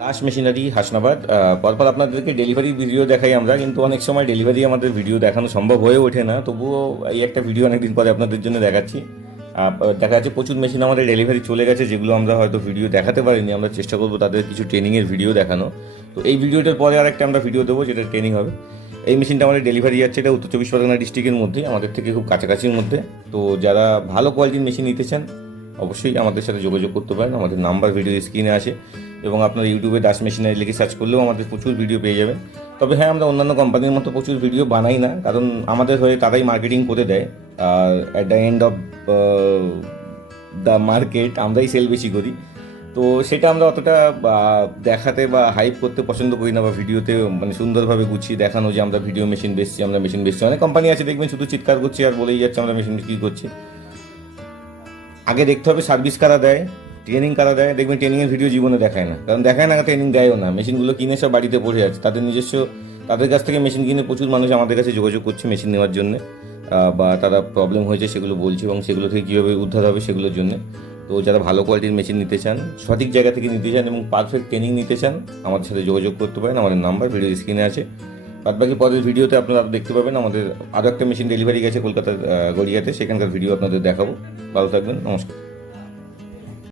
Das machinery Hasnabad. পরপর আপনাদেরকে delivery video দেখাই আমরা, কিন্তু অনেক সময় ডেলিভারি আমাদের ভিডিও দেখানো সম্ভব হয়ে ওঠে না। তবুও এই একটা ভিডিও অনেকদিন পরে আপনাদের জন্য দেখাচ্ছি। দেখা যাচ্ছে প্রচুর মেশিন আমাদের ডেলিভারি চলে গেছে, যেগুলো আমরা হয়তো ভিডিও দেখাতে পারিনি। আমরা চেষ্টা করব তাদের কিছু ট্রেনিংয়ের ভিডিও দেখানো। তো এই ভিডিওটার পরে আর একটা আমরা ভিডিও দেবো, যেটা ট্রেনিং হবে। এই মেশিনটা আমাদের ডেলিভারি যাচ্ছে, এটা উত্তর চব্বিশ পরগনা ডিস্ট্রিক্টের মধ্যে আমাদের থেকে খুব কাছাকাছির মধ্যে। তো যারা ভালো কোয়ালিটির মেশিন নিতে চান অবশ্যই আমাদের সাথে যোগাযোগ করতে পারেন। আমাদের নাম্বার ভিডিও স্ক্রিনে আছে এবং আপনার ইউটিউবে দাস মেশিনারি লিখে সার্চ করলেও আমাদের প্রচুর ভিডিও পেয়ে যাবেন। তবে হ্যাঁ আমরা অন্যান্য কোম্পানির মতো প্রচুর ভিডিও বানাই না, কারণ আমাদের হয়ে তারাই মার্কেটিং করে দেয়। আর at the end of the market আমরাই সেল বেশি করি। তো সেটা আমরা অতটা দেখাতে বা হাইপ করতে পছন্দ করি না বা ভিডিওতে মানে সুন্দরভাবে গুছিয়ে দেখানো যে আমরা ভিডিও মেশিন বেচছি, আমরা মেশিন বেচছি। অনেক কোম্পানি আছে, দেখবেন শুধু চিৎকার করছি আর বলেই যাচ্ছে আমরা মেশিন বিক্রি করছি। আগে দেখতে হবে সার্ভিস কারা দেয় ট্রেনিং কারা দেয়, দেখবেন ট্রেনিংয়ের ভিডিও জীবনে দেখায় না। কারণ দেখায় না ট্রেনিং দেয়ও না। মেশিনগুলো কিনে সব বাড়িতে পড়ে আছে। তাদের নিজস্ব, তাদের কাছ থেকে মেশিন কিনে প্রচুর মানুষ আমাদের কাছে যোগাযোগ করছে মেশিন নেওয়ার জন্য বা তারা প্রবলেম হয়েছে সেগুলো বলছে এবং সেগুলো থেকে কীভাবে উদ্ধার হবে সেগুলোর জন্য। তো যারা ভালো কোয়ালিটির মেশিন নিতে চান, সঠিক জায়গা থেকে নিতে চান এবং পারফেক্ট ট্রেনিং নিতে চান, আমাদের সাথে যোগাযোগ করতে পারেন। আমাদের নাম্বার ভিডিও স্ক্রিনে আছে। বাদ বাকি পরের ভিডিওতে আপনারা দেখতে পাবেন আমাদের আরও একটা মেশিন ডেলিভারি গেছে কলকাতার গড়িয়াতে। সেখানকার ভিডিও আপনাদের দেখাবো। ভালো থাকবেন, নমস্কার।